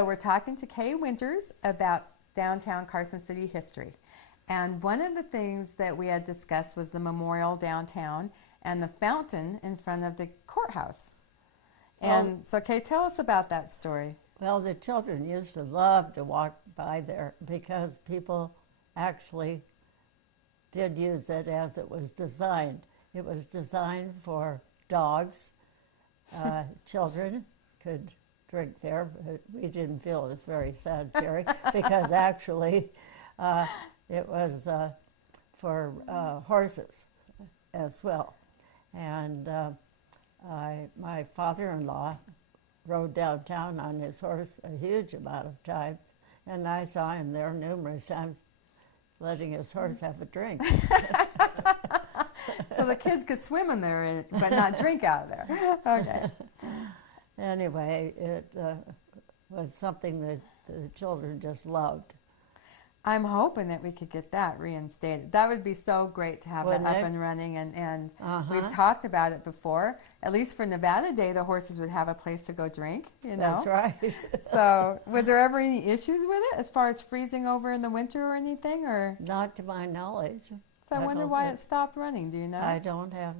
So we're talking to Kay Winters about downtown Carson City history. And one of the things that we had discussed was the memorial downtown and the fountain in front of the courthouse. And so Kay, tell us about that story. Well, the children used to love to walk by there because people actually did use it as it was designed. It was designed for dogs. Children could drink there, but we didn't feel it was very sanitary because actually it was for horses as well. And my father-in-law rode downtown on his horse a huge amount of time, and I saw him there numerous times letting his horse have a drink. So the kids could swim in there, but not drink out of there. Okay. Anyway, it was something that the children just loved. I'm hoping that we could get that reinstated. That would be so great to have Wouldn't that up it? and running. And we've talked about it before. At least for Nevada Day, the horses would have a place to go drink, you know? That's right. So was there ever any issues with it as far as freezing over in the winter or anything? Or Not to my knowledge. So I wonder don't why think- it stopped running. Do you know? I don't have.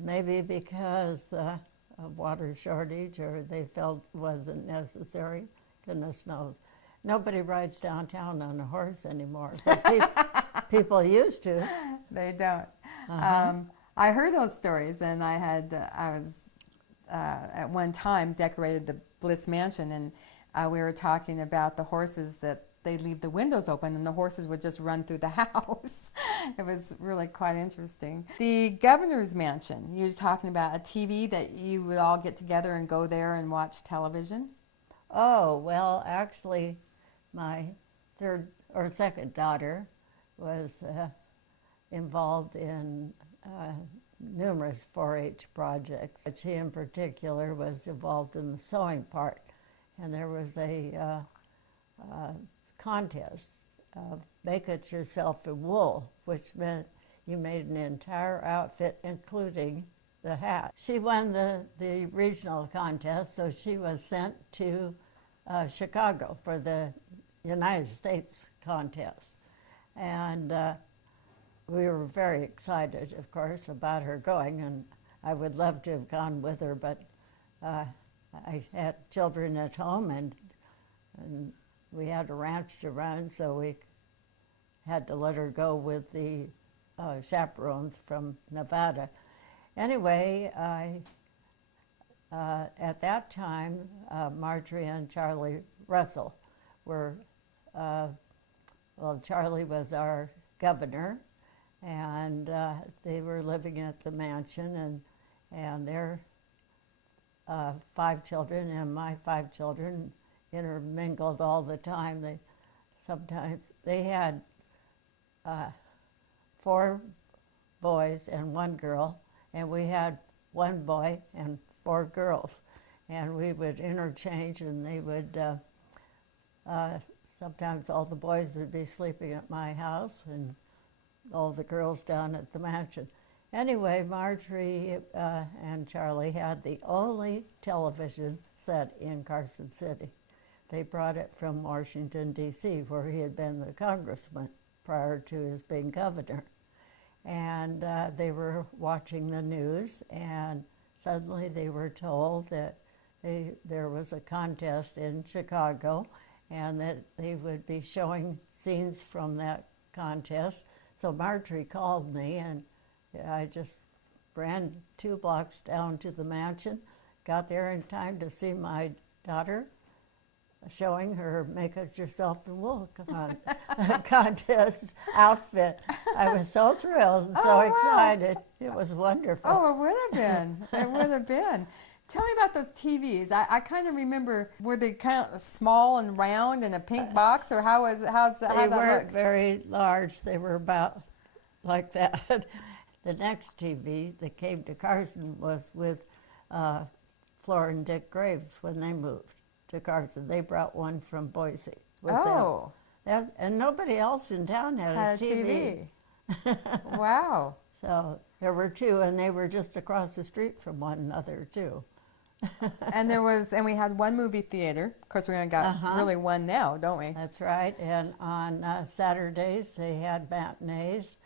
Maybe because of water shortage, or they felt it wasn't necessary. Goodness knows. Nobody rides downtown on a horse anymore. But people used to. They don't. I heard those stories, and I was at one time decorated the Bliss Mansion, and we were talking about the horses that they'd leave the windows open and the horses would just run through the house. It was really quite interesting. The governor's mansion, you're talking about a TV that you would all get together and go there and watch television? Oh, well, actually, my third or second daughter was involved in numerous 4-H projects. She in particular was involved in the sewing part, and there was a contest of make it yourself in wool, which meant you made an entire outfit including the hat. She won the regional contest, so she was sent to Chicago for the United States contest. And we were very excited, of course, about her going, and I would love to have gone with her, but I had children at home, and we had a ranch to run, so we had to let her go with the chaperones from Nevada. Anyway, at that time, Marjorie and Charlie Russell were, well, Charlie was our governor, and they were living at the mansion, and their 5 children and my 5 children intermingled all the time. They had 4 boys and 1 girl, and we had 1 boy and 4 girls, and we would interchange, and they would sometimes all the boys would be sleeping at my house and all the girls down at the mansion. Anyway, Marjorie and Charlie had the only television set in Carson City. They brought it from Washington, D.C., where he had been the congressman prior to his being governor. And they were watching the news, and suddenly they were told that there was a contest in Chicago and that they would be showing scenes from that contest. So Marjorie called me, and I just ran 2 blocks down to the mansion, got there in time to see my daughter showing her Make It Yourself in Wool contest outfit. I was so thrilled and so excited. It was wonderful. Oh, it would have been. It would have been. Tell me about those TVs. I kind of remember, were they kind of small and round in a pink box, or how'd that They weren't look? very large. They were about like that. The next TV that came to Carson was with Flora and Dick Graves when they moved to Carson. They brought one from Boise with them. And nobody else in town had a TV. Wow. So there were 2, and they were just across the street from one another, too. And we had one movie theater. Of course, we only got really one now, don't we? That's right. And on Saturdays, they had matinees,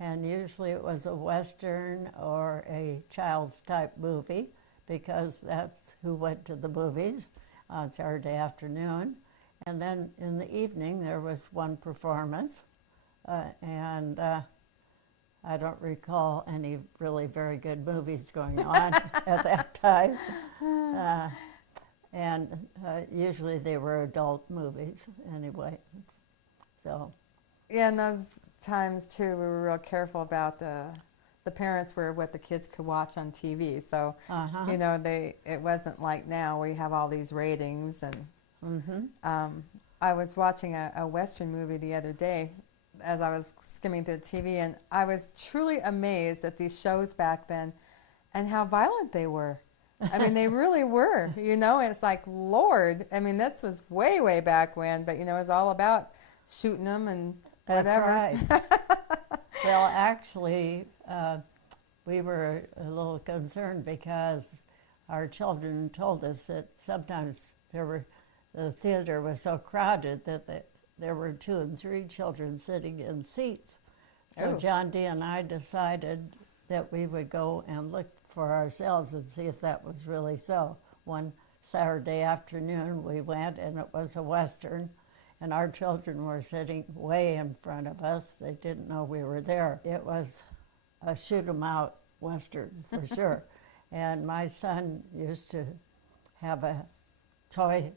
and usually it was a Western or a child's type movie, because that's who went to the movies on Saturday afternoon. And then in the evening, there was one performance, and I don't recall any really very good movies going on at that time. And usually they were adult movies anyway. So. Yeah, in those times too, we were real careful about the parents were what the kids could watch on TV. So, you know, it wasn't like now where you have all these ratings. And I was watching a Western movie the other day as I was skimming through the TV, and I was truly amazed at these shows back then and how violent they were. I mean, they really were, you know, and it's like, Lord, I mean, this was way, way back when, but, you know, it was all about shooting them and whatever. That's right. Well, actually, we were a little concerned because our children told us that sometimes the theater was so crowded that there were 2 and 3 children sitting in seats. So John D. and I decided that we would go and look for ourselves and see if that was really so. One Saturday afternoon we went, and it was a Western, and our children were sitting way in front of us. They didn't know we were there. It was a shoot 'em out Western for sure. And my son used to have a toy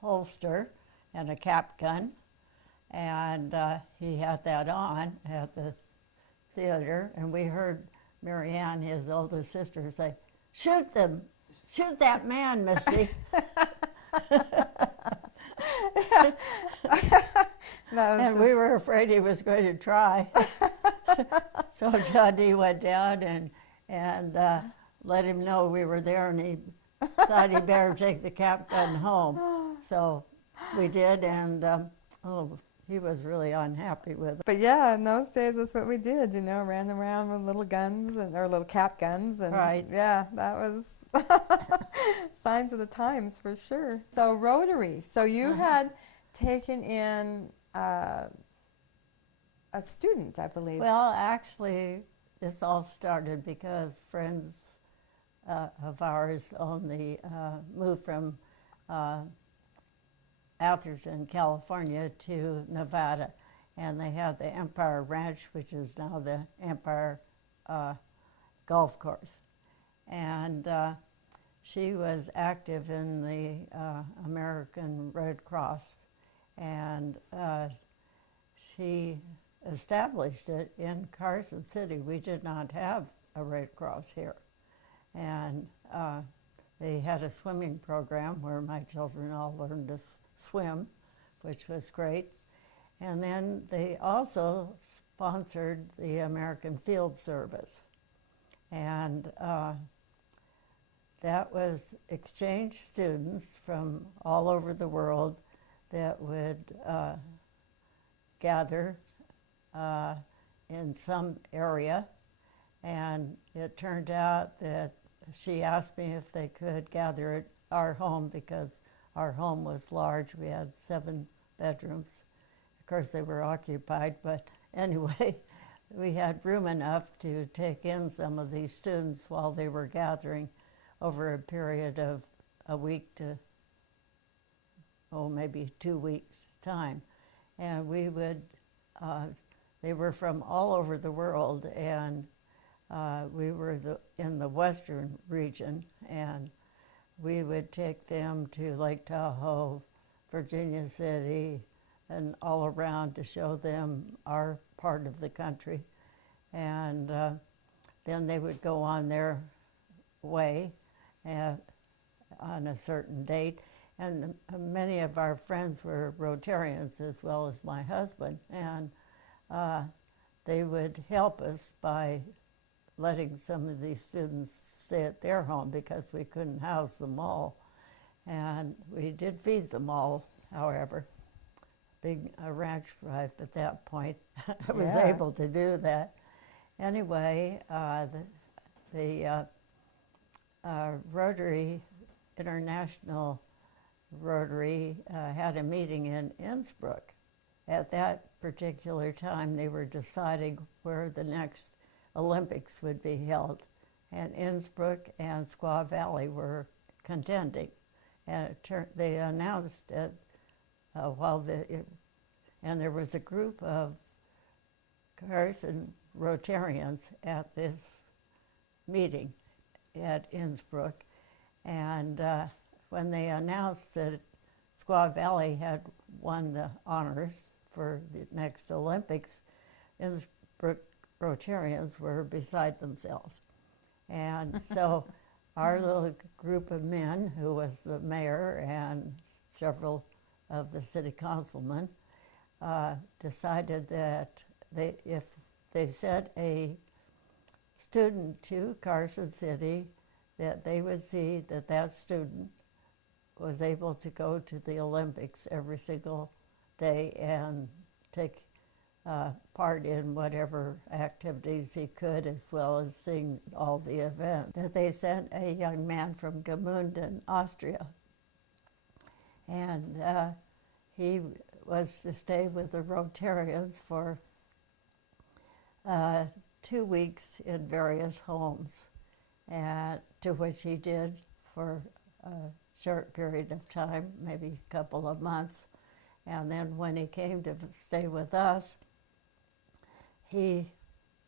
holster and a cap gun, and he had that on at the theater, and we heard Marianne, his oldest sister, say, "Shoot them! Shoot that man, Misty!" And we were afraid he was going to try. So John D. went down and let him know we were there, and he thought he better take the cap gun home. So we did, and he was really unhappy with it. But yeah, in those days, that's what we did, you know, ran around with little guns or little cap guns. And right. Yeah, that was signs of the times for sure. So Rotary, so you had taken in a student, I believe. Well, actually, this all started because friends of ours moved from Atherton, California to Nevada, and they had the Empire Ranch, which is now the Empire Golf Course. And she was active in the American Red Cross, and she established it in Carson City. We did not have a Red Cross here. And they had a swimming program where my children all learned to swim, which was great. And then they also sponsored the American Field Service. And that was exchange students from all over the world that would gather in some area. And it turned out that she asked me if they could gather at our home, because our home was large. We had 7 bedrooms. Of course, they were occupied, but anyway, we had room enough to take in some of these students while they were gathering over a period of a week to, maybe 2 weeks' time. And we would, they were from all over the world, and we were in the western region, and we would take them to Lake Tahoe, Virginia City, and all around to show them our part of the country. And then they would go on their way on a certain date. And many of our friends were Rotarians, as well as my husband, and they would help us by letting some of these students stay at their home, because we couldn't house them all. And we did feed them all, however. Being a ranch wife at that point, I was able to do that. Anyway, the Rotary International Rotary had a meeting in Innsbruck. At that particular time, they were deciding where the next Olympics would be held. And Innsbruck and Squaw Valley were contending. And they announced that and there was a group of Carson Rotarians at this meeting at Innsbruck. And when they announced that Squaw Valley had won the honors for the next Olympics, Innsbruck Rotarians were beside themselves. And so our little group of men, who was the mayor and several of the city councilmen, decided that if they sent a student to Carson City, that they would see that that student was able to go to the Olympics every single day and take part in whatever activities he could, as well as seeing all the events. That they sent a young man from Gmunden, Austria, and he was to stay with the Rotarians for 2 weeks in various homes, to which he did for a short period of time, maybe a couple of months. And then when he came to stay with us, he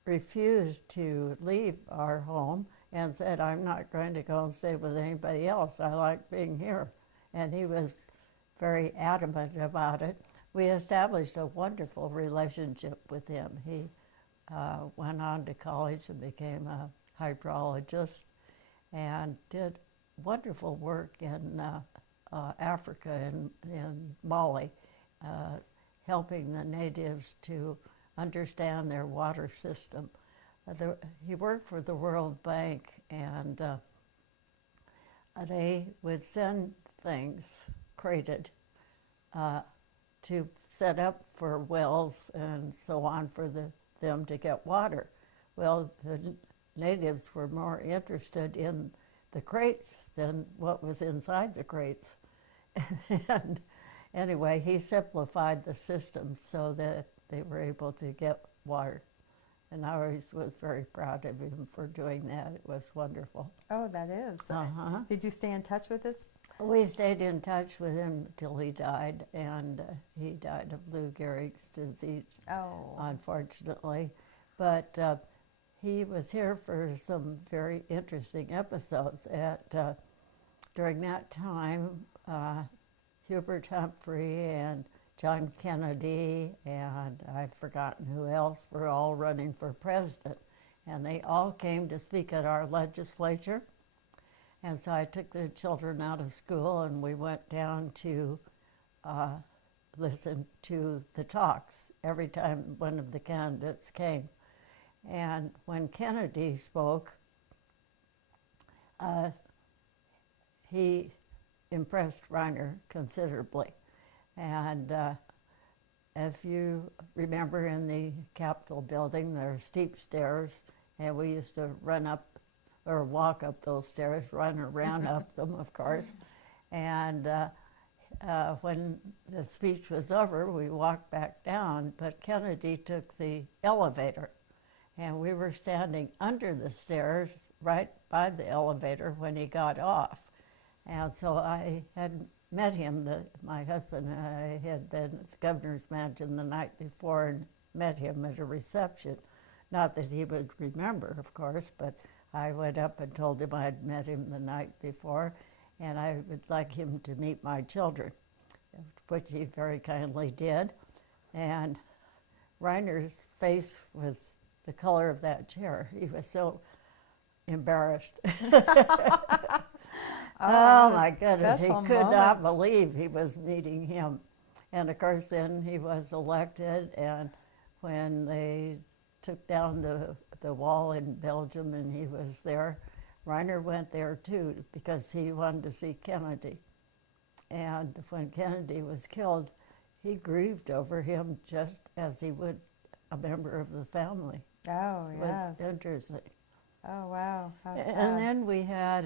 refused to leave our home and said, "I'm not going to go and stay with anybody else. I like being here." And he was very adamant about it. We established a wonderful relationship with him. He went on to college and became a hydrologist and did wonderful work in Africa and in Mali, helping the natives to understand their water system. He worked for the World Bank, and they would send things crated to set up for wells and so on for them to get water. Well, the natives were more interested in the crates than what was inside the crates. And anyway, he simplified the system so that they were able to get water. And I always was very proud of him for doing that. It was wonderful. Oh, that is. Uh-huh. Did you stay in touch with this? We stayed in touch with him till he died, and he died of Lou Gehrig's disease, unfortunately. But he was here for some very interesting episodes. During that time, Hubert Humphrey and John Kennedy, and I've forgotten who else, were all running for president. And they all came to speak at our legislature. And so I took the children out of school, and we went down to listen to the talks every time one of the candidates came. And when Kennedy spoke, he impressed Reiner considerably. And if you remember, in the Capitol building, there are steep stairs, and we used to run up or walk up those stairs. Reiner ran up them, of course. And when the speech was over, we walked back down, but Kennedy took the elevator, and we were standing under the stairs right by the elevator when he got off. And so I had met him, my husband and I had been at the governor's mansion the night before and met him at a reception. Not that he would remember, of course, but I went up and told him I had met him the night before, and I would like him to meet my children, which he very kindly did. And Reiner's face was the color of that chair. He was so embarrassed. Oh my goodness, he could not believe he was meeting him. And of course then he was elected, and when they took down the wall in Belgium and he was there, Reiner went there too because he wanted to see Kennedy. And when Kennedy was killed, he grieved over him just as he would a member of the family. Oh, yes. yes. It was interesting. Oh, wow. How sad. And then we had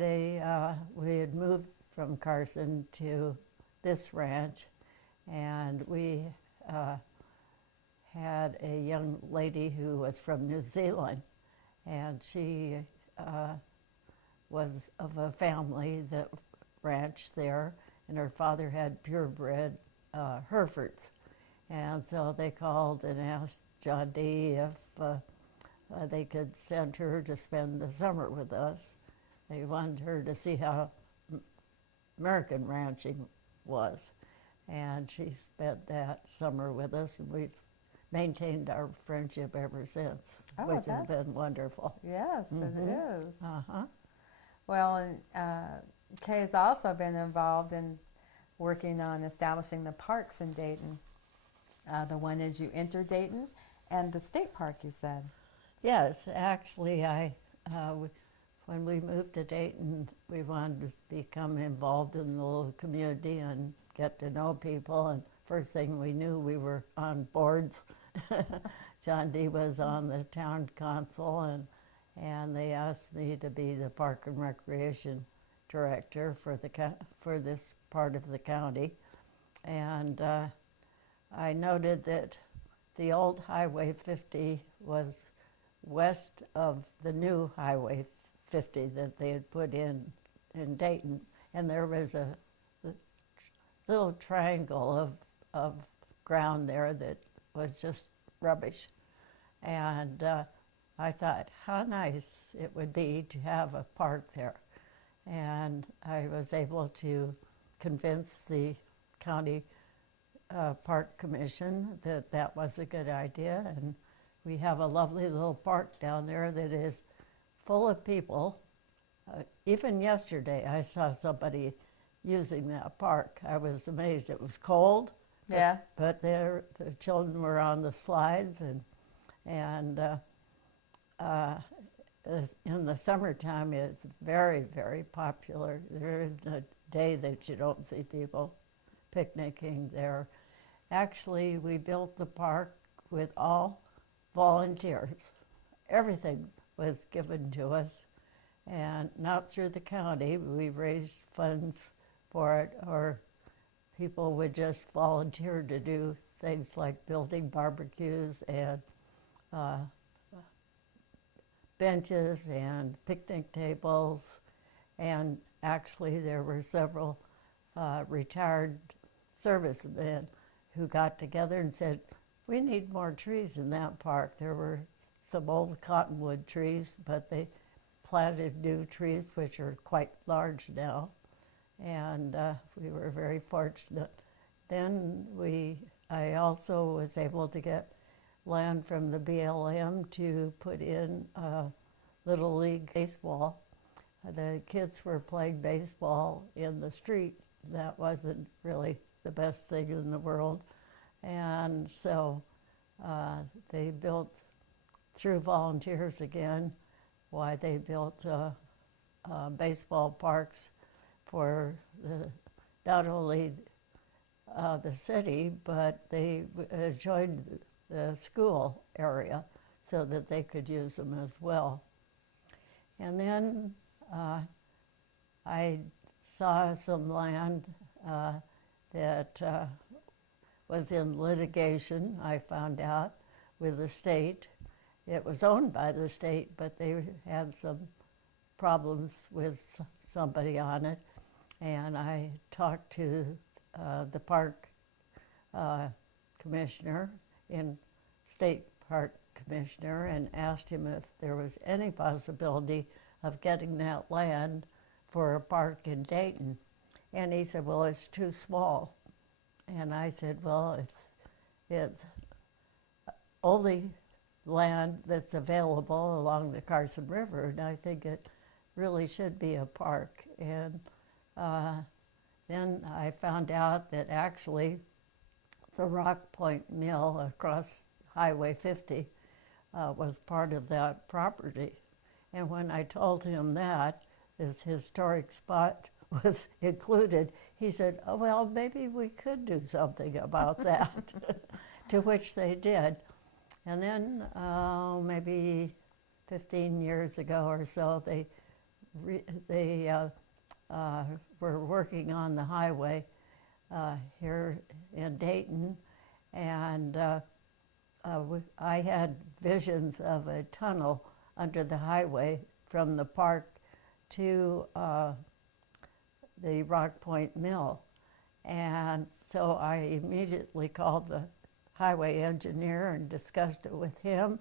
we had moved from Carson to this ranch, and we had a young lady who was from New Zealand, and she was of a family that ranched there, and her father had purebred Herefords. And so they called and asked John D. if they could send her to spend the summer with us. They wanted her to see how American ranching was. And she spent that summer with us, and we've maintained our friendship ever since, Oh, which has that's- been wonderful. Yes, it is. Uh-huh. Well, and Kay has also been involved in working on essablishing the parks in Dayton. The one as you enter Dayton, and the state park, you said. Yes, actually, when we moved to Dayton, we wanted to become involved in the little community and get to know people. And first thing we knew, we were on boards. John D. was on the town council, and they asked me to be the park and recreation director for this part of the county. And I noted that the old Highway 50 was west of the new Highway 50 that they had put in Dayton, and there was a little triangle of ground there that was just rubbish. And I thought how nice it would be to have a park there. And I was able to convince the county Park Commission that that was a good idea, and we have a lovely little park down there that is full of people. Even yesterday I saw somebody using that park. I was amazed. It was cold, Yeah. but the children were on the slides, and in the summertime it's very, very popular. There isn't a day that you don't see people picnicking there. Actually, we built the park with all volunteers. Everything was given to us, and not through the county. We raised funds for it, or people would just volunteer to do things like building barbecues and benches and picnic tables. And actually there were several retired servicemen who got together and said, we need more trees in that park. There were some old cottonwood trees, but they planted new trees, which are quite large now. And we were very fortunate. Then I also was able to get land from the BLM to put in Little League baseball. The kids were playing baseball in the street. That wasn't really the best thing in the world. And so they built, through volunteers again, they built baseball parks for not only the city, but they joined the school area so that they could use them as well. And then I saw some land that was in litigation, I found out, with the state. It was owned by the state, but they had some problems with somebody on it. And I talked to the park commissioner, state park commissioner, and asked him if there was any possibility of getting that land for a park in Dayton. And he said, well, it's too small. And I said, well, it's only land that's available along the Carson River, and I think it really should be a park. And then I found out that actually the Rock Point Mill across Highway 50 was part of that property. And when I told him that this historic spot was included, he said, oh, well, maybe we could do something about that, to which they did. And then maybe 15 years ago or so, they were working on the highway here in Dayton, and I had visions of a tunnel under the highway from the park to the Rock Point Mill. And so I immediately called the highway engineer and discussed it with him.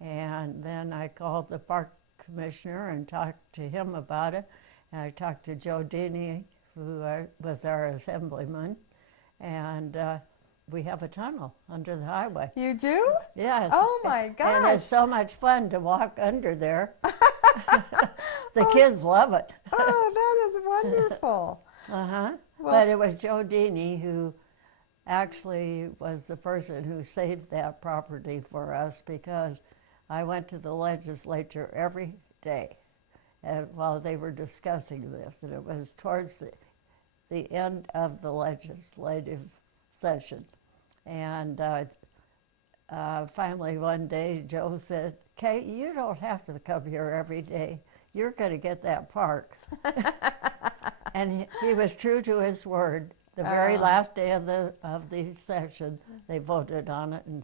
And then I called the park commissioner and talked to him about it. And I talked to Joe Dini, who was our assemblyman. And we have a tunnel under the highway. You do? Yes. Oh my gosh. And it's so much fun to walk under there. The kids love it. Oh, that is wonderful. Uh-huh. Well, But it was Joe Dini who actually was the person who saved that property for us, because I went to the legislature every day while they were discussing this, and it was towards the end of the legislative session. And finally one day Joe said, "Kate, you don't have to come here every day. You're going to get that park." And he was true to his word. The very last day of the session, they voted on it, and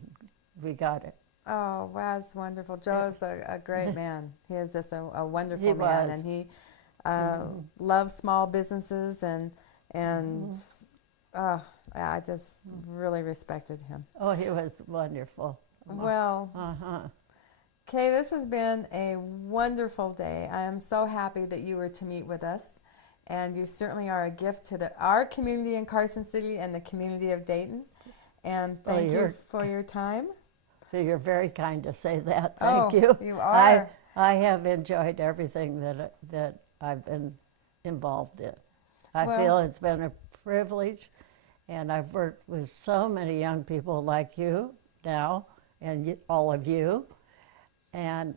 we got it. Oh, wow, that's wonderful. Joe's a great man. He is just a wonderful He man, was. and he loves small businesses, and I just really respected him. Oh, he was wonderful. Well, Uh-huh. Kay, this has been a wonderful day. I am so happy that you were to meet with us, and you certainly are a gift to our community in Carson City and the community of Dayton. And thank you for your time. So you're very kind to say that. Thank you. You are. I have enjoyed everything that I've been involved in. I feel it's been a privilege, and I've worked with so many young people like you now, and all of you, and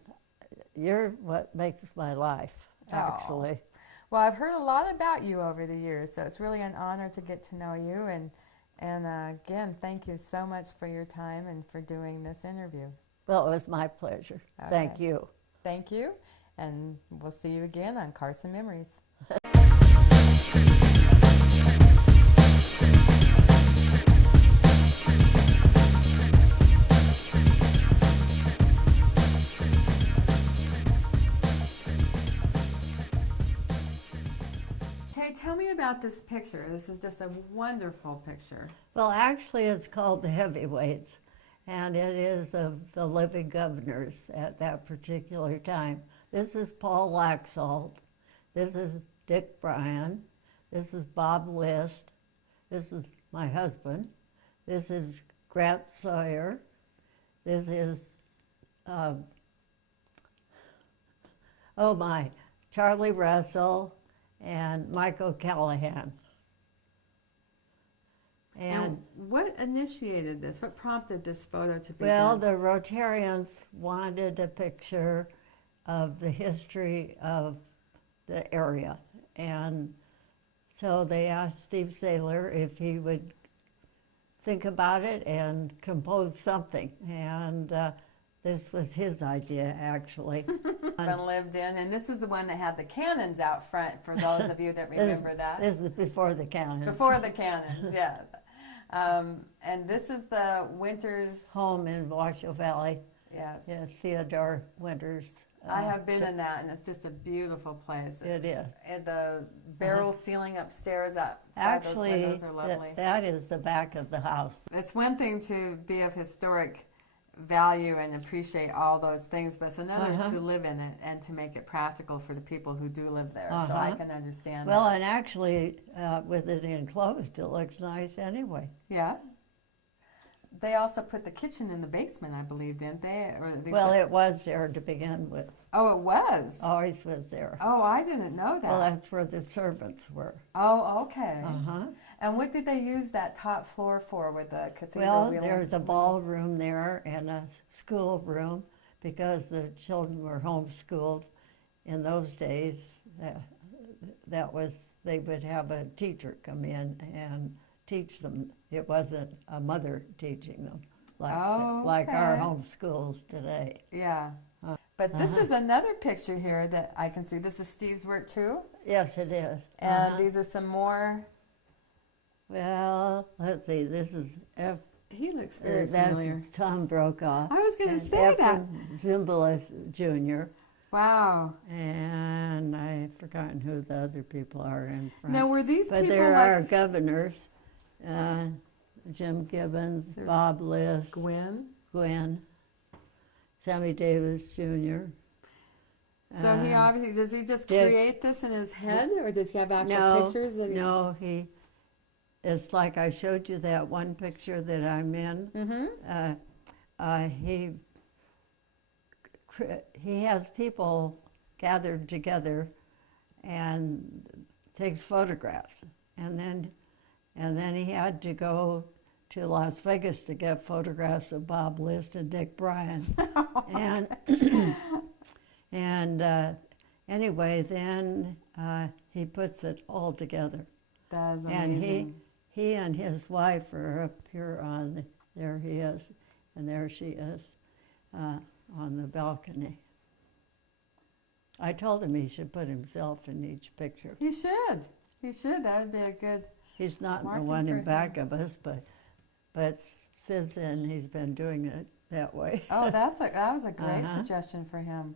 you're what makes my life, actually. Well, I've heard a lot about you over the years, so it's really an honor to get to know you. And again, thank you so much for your time and for doing this interview. Well, it was my pleasure. Okay. Thank you. Thank you, and we'll see you again on Carson Memories. Okay, tell me about this picture. This is just a wonderful pixture. Well, actually, it's called the Heavyweights, and it is of the living governors at that particular time. This is Paul Laxalt. This is Dick Bryan. This is Bob List. This is my husband. This is Grant Sawyer. This is, Charlie Russell and Michael Callahan. And what initiated this? What prompted this photo to be Well, done? the Rotarians wanted a picture of the history of the area. And so they asked Steve Saylor if he would think about it and compose something. And this was his idea, actually. It's been lived in, and this is the one that had the cannons out front, for those of you that remember that. This is before the cannons. Before the cannons, yeah. And this is the Winters Home in Washoe Valley. Yes. Yeah, Theodore Winters. I have been in that, and it's just a beautiful place. It is. And the barrel ceiling upstairs, Actually, those windows are lovely. that is the back of the house. It's one thing to be of historic value and appreciate all those things, but it's another to live in it and to make it practical for the people who do live there. So I can understand Well, that. and actually, with it enclosed, it looks nice anyway. Yeah. They also put the kitchen in the basement, I believe, didn't they? Well, it was there to begin with. Oh, it was? Always was there. Oh, I didn't know that. Well, that's where the servants were. Oh, okay. Uh-huh. And what did they use that top floor for with the cathedral? Well, wheeling? there's a ballroom there and a schoolroom because the children were homeschooled in those days. They would have a teacher come in and teach them. It wasn't a mother teaching them like our okay. homeschools today. Yeah. But this is another picture here that I can see. This is Steve's work too? Yes, it is. And these are some more. Well, let's see. This is He looks very that's familiar. Tom Brokaw. I was going to say that. Ephraim Zimbalist Jr. Wow. And I've forgotten who the other people are in front. Now, were these But people there like are governors, Jim Gibbons, Bob List, Gwen, Sammy Davis Jr. So he obviously, does he just create this in his head, or does he have actual pictures? That No, it's like I showed you that one picture that I'm in. He has people gathered together and takes photographs, and then he had to go to Las Vegas to get photographs of Bob List and Dick Bryan, and anyway, then he puts it all together. That's amazing. And he and his wife are up here on there he is, and there she is on the balcony. I told him he should put himself in each picture. He should. He should. That would be a good. He's not the marking one for in him. back of us, but since then he's been doing it that way. Oh, that was a great suggestion for him.